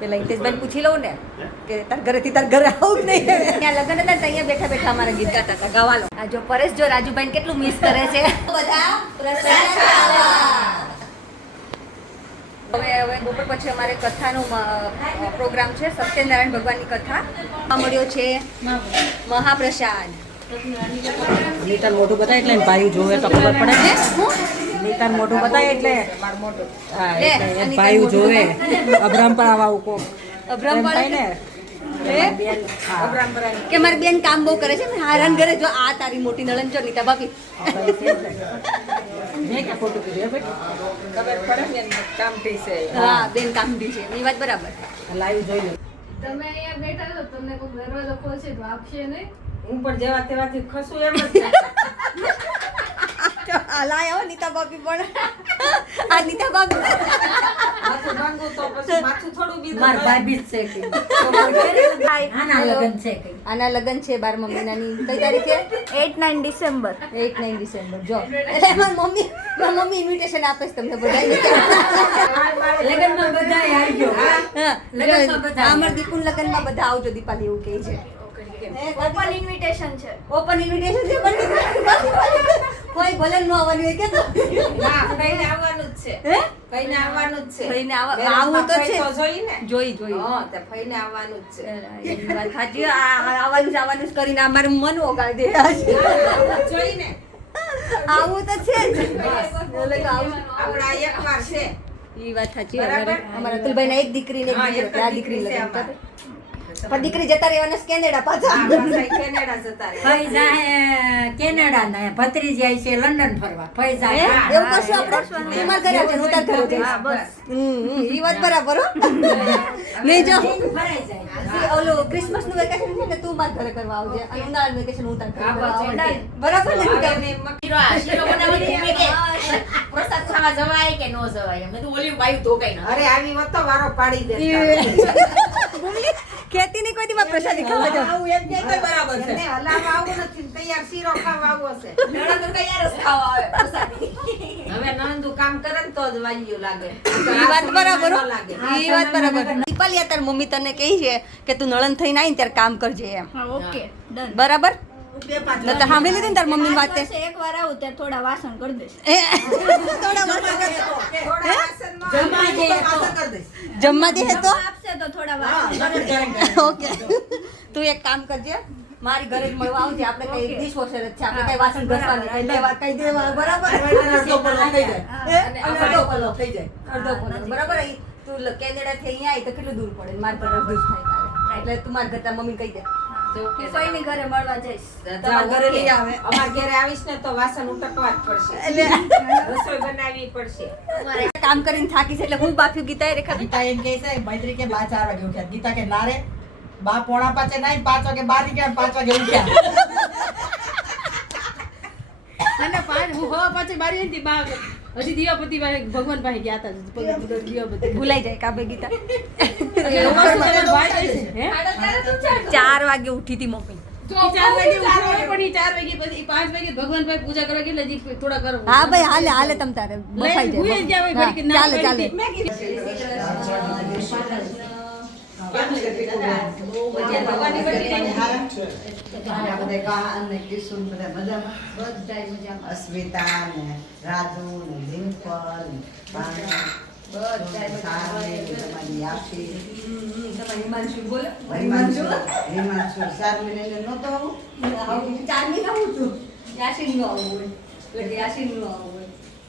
પેલા હિતેશભાઈ પૂછી લઉં ને કે તાર ઘરેથી તાર ઘરે આવું જ નહીં. ત્યાં લગ્ન હતા અહીંયા બેઠા બેઠા અમારા ગીત ગાતા હતા ગવાલો. આ જો પરેશ જો રાજુભાઈ કેટલું મિસ કરે છે. બધા હવે હવે બપોર પછી અમારે કથાનો પ્રોગ્રામ છે સત્યનારાયણ ભગવાનની કથા. મળ્યો છે મહાપ્રસાદ. મોટું મોઢું બતાય એટલે ભાઈ જોવે તો ખબર પડે હે? નીતાન મોઢું બતાય એટલે. હા ભાઈ જોવે. અબ્રામ પર આવા ઉકો. અબ્રામ પર ને કે મારી બેન કામ બહુ કરે છે. ને હેરાન કરે જો આ તારી મોટી નળન છો નીતા ભાભી. હે કામ બેન કામડી છે. એ વાત બરાબર. લાઈવ જોઈ લો. તમે અહીંયા બેઠા છો તમને કોઈ દરવાજો ખોલશે તો આપશે નહીં. હું પણ જેવા તેવાથી ખસું એમ જ. લાય હો નીતા ભાભી પણ. આ નીતા ભાભી. માથું ભાંગું તો પછી માથું થોડું બીજું માર ભાભી છે કે. આના લગન છે કે. આના લગન છે બારમા મહિનાની. કઈ તારીખે? Eight nine December. Eight nine December. જો. એટલે મારી મમ્મી મારી મમ્મી ઇન્વિટેશન આપે છે તમને બધાને. લગ્નમાં બધાય આવજો. હા. લગ્નમાં બધા અમાર દીકુન લગનમાં બધા આવજો દીપાલી એવું કહે છે. ઓપન ઇન્વિટેશન છે. ઓપન ઇન્વિટેશન છે પણ કોઈ ભલે ન આવવાનું હોય કે તો ના કઈને આવવાનું જ છે. હે? કઈને આવવાનું જ છે. કઈને આવા- તો છે. જોઈ ને? જોઈ જોઈ. હા તે ફઈને આવવાનું જ છે. એ વાત સાચી. આ- આવવાનું આવવાનું જ કરીને અમારું મન ઓગાળી દે જોઈ ને આવું તો છે જ. એટલે આવું. આપણા એકવાર છે. એ વાત સાચી. અમારા અતુલભાઈ ના એક દીકરી ને એક દીકરી આ દીકરી લગ્ન. પણ દીકરી જતા રહેવાના કેનેડા પાછા. કેનેડા જતા રહે. ફઈ જાય કેનેડા ના ભત્રી જાય છે લંડન ફરવા. ફઈ જાય. એવું કરશું આપણે? તું કર્યા છે ઉતાર હું છે. હમ, ઈ વાત બરાબર હો. નહીં જો ફરાઈ જાય. ક્રિસમસનું વેકેશન છે ને તું મારા ઘરે કરવા આવજે. અને ઉનાળાનું વેકેશન હું તારા કરવા. બરાબર ને શીરો શીરો બનાવવાની ભૂમિ કે. પ્રસાદ ખાવા જવાય કે નો જવાય? મેં તો ઓલી બાઈ ધોકાઈ ના અરે આવી વાત તો વારો પાડી દે ભૂલી ખેતી ની કોઈ દી માં પ્રસાદી ખાવા જાવ આવું એમ કે બરાબર છે. એને હલાવવા આવું નથી તૈયાર શીરો ખાવા આવું હશે. નણંદ તૈયાર જ ખાવા આવે હવે નણંદુ કામ કરે ને તો જ વાંજ્યું લાગે. ઈ વાત બરાબર હો. ન લાગે. ઈ વાત બરાબર. દીપાલી તાર મમ્મી તને કહી છે કે તું નળન થઈને આવીને ત્યારે કામ કરજે એમ. ઓકે. બરાબર? સાંભળી લીધી ને તાર મમ્મી વાત એક વાર આવું ત્યારે થોડા વાસણ કરી દઈશ. થોડા વાસણ જમવા દે તો આપશે તો થોડા વાસણ. ઓકે. તું એક કામ કરજે મારી ઘરે મળવા આવજે. આપણે કઈ ડિશવોશર જ છે આપણે કઈ વાસણ ઘસવાની કઈ લેવા કઈ દેવા બરાબર? અડધો પલો થઈ જાય. અડધો પલો થઈ જાય. અડધો પલો બરાબર? તું કેનેડા થી અહીંયા આવી તો કેટલું દૂર પડે? મારા ઘરે અડધું થાય એટલે તું મારા ઘર મમ્મી કહી દે. ઘરે મળવા જઈશ. તમારા ઘરે નહીં આવે. અમારા ઘરે આવીશ ને તો વાસણ ઉટકવા જ પડશે. એટલે રસોઈ બનાવવી પડશે. કામ કરીને થાકી છે એટલે હું બાફ્યું ગીતા રેખા ગીતા એમ કહે છે મૈત્રી કે બા ચાર વાગે ઉઠ્યા ગીતા કે ના રે બા પોણા પાંચે નહીં પાંચ વાગે બાર નીકળ્યા પાંચ વાગે ઉઠ્યા. અને પાંચ હું હવા પાછી બારી હતી બા હજી દીવાપતિ ભાઈ ભગવાન પાસે ગયા હતા દીવાપતિ. ભૂલાઈ જાય કાબે ગીતા? ચાર વાગે ઉઠી હતી મમ્મી. ચાર વાગે ઉઠ્યો હોય પણ ચાર વાગે પછી પાંચ વાગે ભગવાન પાસે પૂજા કરવા ગયેલા થોડા કરો હા ભાઈ હાલે હાલે તમ તારે. બફાઈ ગયા જાય ચાલે અસ્મિતા ને રાજુ ને ડિમ્પલ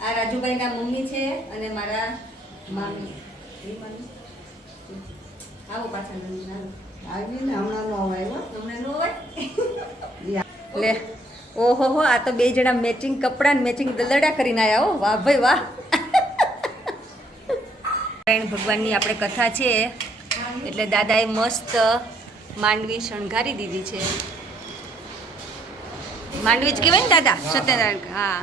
આ રાજુભાઈ ના મમ્મી છે અને મારા મામી? આવો પાછા લે. ઓહો હો આ તો બે જણા મેચિંગ કપડાં મેચિંગ દલડા કરીને આવ્યા હો. વાહ ભાઈ વાહ. નારાયણ ભગવાનની આપણે કથા છે. એટલે દાદાએ મસ્ત માંડવી શણગારી દીધી છે. માંડવી જ કહેવાય ને દાદા? સત્યનારાયણ હા.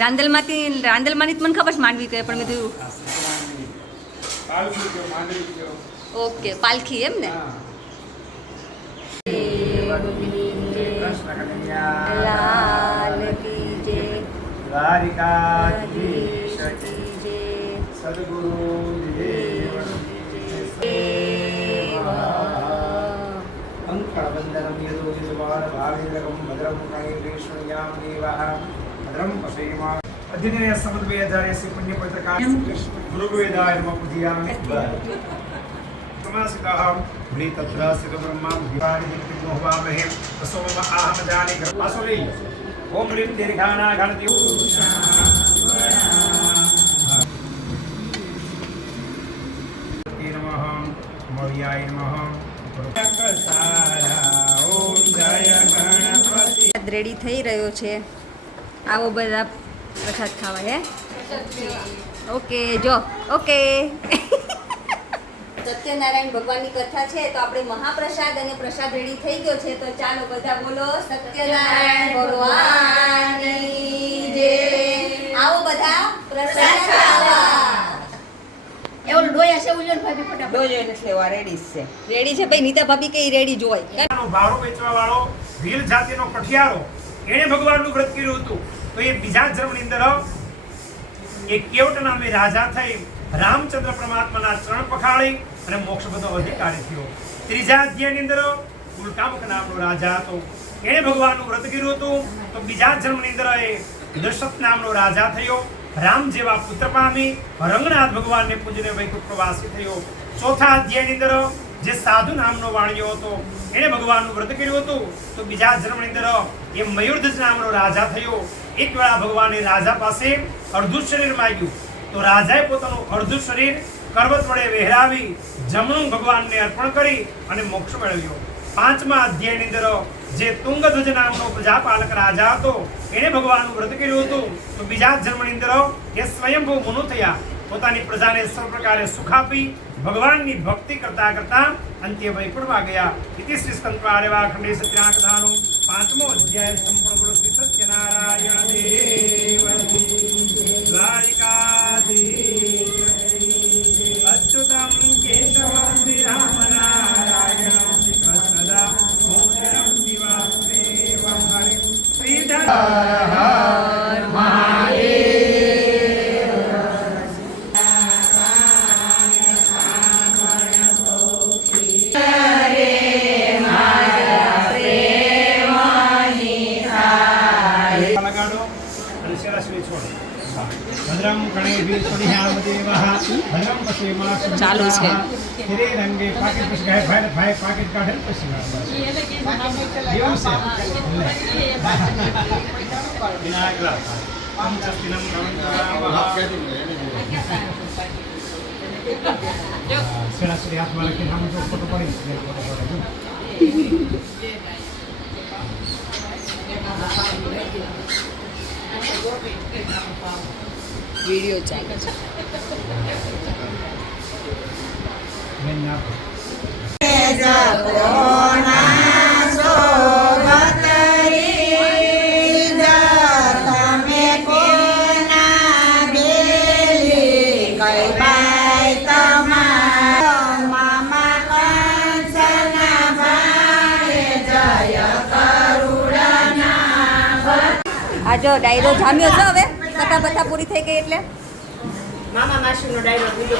રાંદલમાંથી રાંદલમાંની તો મને ખબર છે માંડવી કહે પણ મેં કીધું ઓકે પાલખી એમ ને? લાલ કી જય દ્વારિકાધીશ કી જય સદગુરુ અંકળવંદનમ યદોજવાન ભાવેન્દ્રકમ ભદ્રમ કાયગ્રીષ્ણ્યામ દેવાહ ભદ્રમ પશ્યમા અધિનિયમ સંવત 2080 પુણ્ય પત્રકાર ગુરુ વેદાય નમઃ પૂજ્યામિ समासिताः ह्री तत्र ब्रह्मा भवामहे तसो मम आहम जाने असुरी ओम ह्रीं दीर्घाना गणति नमः मौर्याय नमः ओम जय गणपति પ્રસાદ રેડી થઈ રહ્યો છે આવો બધા પ્રસાદ ખાવા હે ઓકે જો ઓકે સત્યનારાયણ ભગવાનની કથા છે તો આપણે મહાપ્રસાદ અને પ્રસાદ રેડી થઈ ગયો છે તો ચાલો બધા બોલો સત્યનારાયણ ભગવાનની જય. આવો બધા પ્રસાદ ખાવા. એવું ડોયા છે ઉલ્યોન ભાભી ફટાફટ. ડોજો નથી લેવા રેડી છે. રેડી છે ભાઈ નીતા ભાભી કે રેડી નો ભારો વેચવા વાળો ભીલ જાતિનો કઠિયારો એણે ભગવાનનું વ્રત કર્યું હતું. તો એ બીજા જ ધર્મની અંદર એ કેવટ નામે રાજા થઈ રામચંદ્ર પરમાત્માના ચરણ પખાળી અને મોક્ષ બધો અધિકારી થયો. ત્રીજા અધ્યાયની અંદર ઉલકામુખ નામનો રાજા હતો. એણે ભગવાનનું વ્રત કર્યું હતું. તો બીજા જન્મની અંદર એ દશરથ નામનો રાજા થયો. રામ જેવા પુત્ર પામી રંગનાથ ભગવાનને પૂજીને વૈકુંઠ પ્રવાસી થયો. ચોથા અધ્યાયની અંદર જે સાધુ નામનો વાણિયો હતો, એણે ભગવાનનું વ્રત કર્યું હતું. તો બીજા જન્મની અંદર એ મયુરધ્વજ નામનો રાજા થયો. એક વેળા ભગવાને રાજા પાસે અડધું શરીર માંગ્યું. તો રાજાએ પોતાનું અડધું શરીર કરવત વડે વહેરાવી જમણું ભગવાનને અર્પણ કરી અને મોક્ષ મેળવ્યો. પાંચમા અધ્યાયની અંદર જે તુંગધ્વજ નામનો પ્રજાપાલક રાજા હતો એણે ભગવાનનું વ્રત કર્યું હતું. તો બીજા જન્મની અંદર એ સ્વયંભૂ મુનુ થયા. પોતાની પ્રજાને સર્વ પ્રકારે સુખ આપી, ભગવાનની ભક્તિ કરતા કરતા અંત્ય વૈકુંઠમાં ગયા. ઇતિ શ્રી સ્કંદ પારેવા ખંડે સત્યાંક દાનો પાંચમો અધ્યાય સંપૂર્ણ ગુરુ શ્રી સત્યનારાયણ દેવ ઓમ સ્વસ્તિનમ શિરાશ્રી હાથમાં રાખીને આમ જો ફોટો પડી ફોટો પડે જો. વીડિયો ચાલે છે. આ ડાયરો જામ્યો છે હવે. કથા બધા પૂરી થઈ ગઈ એટલે? મામા માસીનો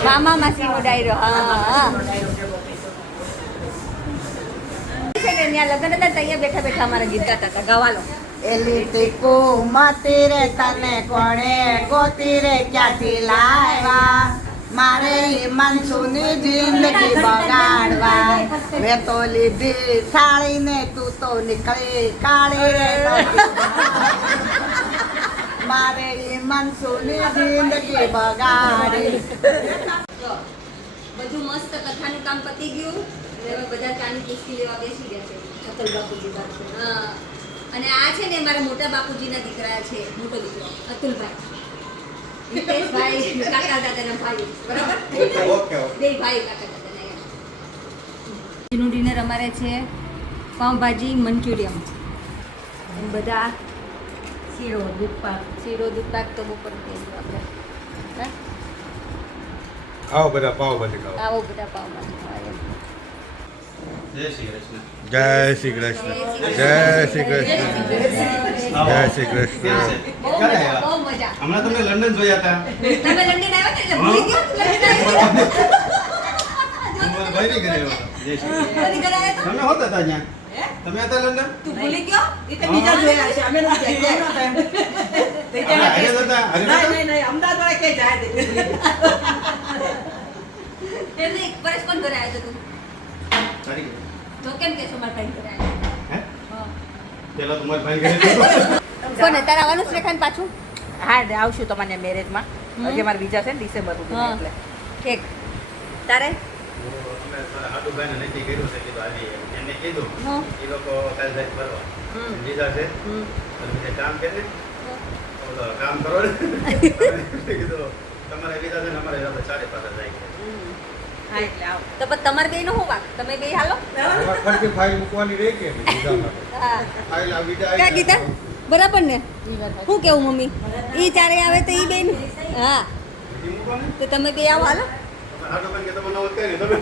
મામા ડાયરો હા હા. છે ને ત્યાં લગ્ન હતા ને ત્યાં બેઠા બેઠા અમારા ગીત ગાતા હતા. ગવાલો એલી ટીકુ માતી રે તને કોણે ગોતી રે? ક્યાંથી લાવ્યા? મારે મનસુની જિંદગી બગાડવા. મેં તો લીધી સાળીને તું તો નીકળી કાળી રે. મારે મનસુની જિંદગી બગાડી. બધું મસ્ત કથાનું કામ પતી ગયું. અને હવે બધા ચાની ચુસ્કી લેવા બેસી ગયા છે. અતલ બાપુજી પાસે. હા. અને આ છે ને મારા મોટા બાપુજીના દીકરા છે. મોટો દીકરો. અતુલભાઈ. ભાઈ કાકા દાદાના ભાઈ. બરાબર? બે ભાઈ કાકા દાદાના ડિનર અમારે છે પાઉંભાજી મંચુરિયમ. બધા શીરો દૂધપાક. શીરો દૂધ પાક તો બપોર થઈ આપણે? આવો બધા પાવ ભાજી ખાઓ. આવો બધા પાઉંભાજી ખાવા એમ. જય શ્રી કૃષ્ણ. જય શ્રી કૃષ્ણ. જય શ્રી કૃષ્ણ. જય શ્રી કૃષ્ણ. હમણાં તમને લંડન જોયા હતા તમે લંડન આવ્યા ને એટલે ભૂલી ગયો લંડન આવ્યા ભાઈ ની ઘરે આવ્યા. જય શ્રી કૃષ્ણ તમે હોતા હતા ત્યાં? હતા? તમે હતા લંડન તું ભૂલી ગયો? એ તો બીજા જોયા છે. અમે નથી ગયા. કેમ ન થાય? તે કે હારે હતા, હારે નહીં, નહીં, નહીં, અમદાવાદ વાળા કે જાય તે. એમ એક વર્ષ કોણ ઘરે આવ્યો તું? સારી. તો કેમ કે છો મારા ભાઈ ઘરે આવ્યો હે? પેલા તો ભાઈ ઘરે. કોને તારા આવવાનું છે રેખાને પાછું? હા આવશું તમારે મેરેજમાં હજી મારા બીજા છે ને ડિસેમ્બર સુધી એટલે. ઠીક તારે? અમે તારા હાડુભાઈને નક્કી કર્યું છે કીધું આવી એમને કીધું એ લોકો કાલે જાય ફરવા. હમ. છે. બીજે કામ કે ને? કામ કરો ને. કીધું તમારે બીજા છે ને અમારે સાથે ચારે પાસે જાય છે. હા તો પછી તમારે બેયનો શું વાંક? તમે બે હાલો. ફરતી ફાઇલ મૂકવાની રહી કે હા. ફાઇલ આ બીજા ગીતા? બરાબર ને? શું કેવું મમ્મી? ઈ ચારે આવે તો ઈ બેન હા. તો તમે બે આવો હાલો તમે હાડુભાઈ કે તમે નવો કઈ તમે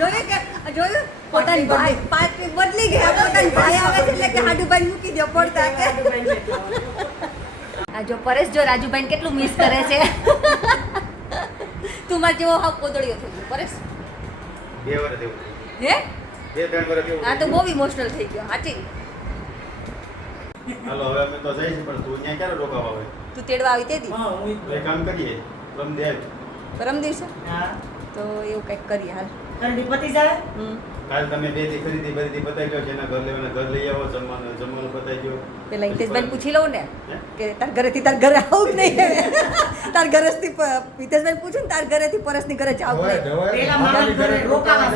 જોયું કે જોયું? પોતાની ભાઈ પાર્ટી બદલી ગયા. પોતાની ભાઈ આવે છે એટલે કે હાડુભાઈ મૂકી દો પડતા કે. આ જો પરેશ જો રાજુભાઈ કેટલું મિસ કરે છે. તું માર જેવો હાવ કોદળિયો થઈ ગયો. પરેશ? બે વર્ષ એવું હે? બે ત્રણ વર્ષ એવું આ તો બહુ ઇમોશનલ થઈ ગયો. હાચી? હાલો હવે અમે તો જઈશું પણ તું અહીંયા ક્યારે રોકાવા આવે? તું તેડવા આવી તે દી હા, હું એક કામ કરીએ રમ દે પરમ દિવસે હા. તો એવું કંઈક કરીએ હાલ. તારી પતિ જાય? કાલ તમે બે દી ખરીદી બરીદી બતાવી ગયો જેના ઘર લેવાના ઘર લઈ આવો જમવાનું જમવાનું બતાવી ગયો પેલા હિતેશભાઈ પૂછી લઉં ને? કે તાર ઘરેથી તાર ઘરે આવું જ નહીં? તાર ઘરેથી હિતેશભાઈ પૂછું ને તાર ઘરેથી પરસની ઘરે જાવ પેલા મામાના ઘરે રોકાવા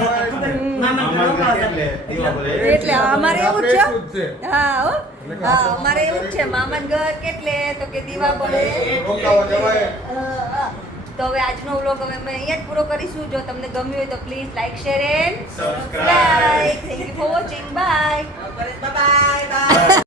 એટલે અમારે એવું જ છે. હા હો. હા અમારે એવું જ છે. મામા ઘર કેટલે? તો કે દીવા પડે રોકાવા જવાય. તો હવે આજનો વ્લોગ હવે અમે અહીંયા જ પૂરો કરીશું. જો તમને ગમ્યું હોય તો please like share and subscribe thank you for watching bye bye bye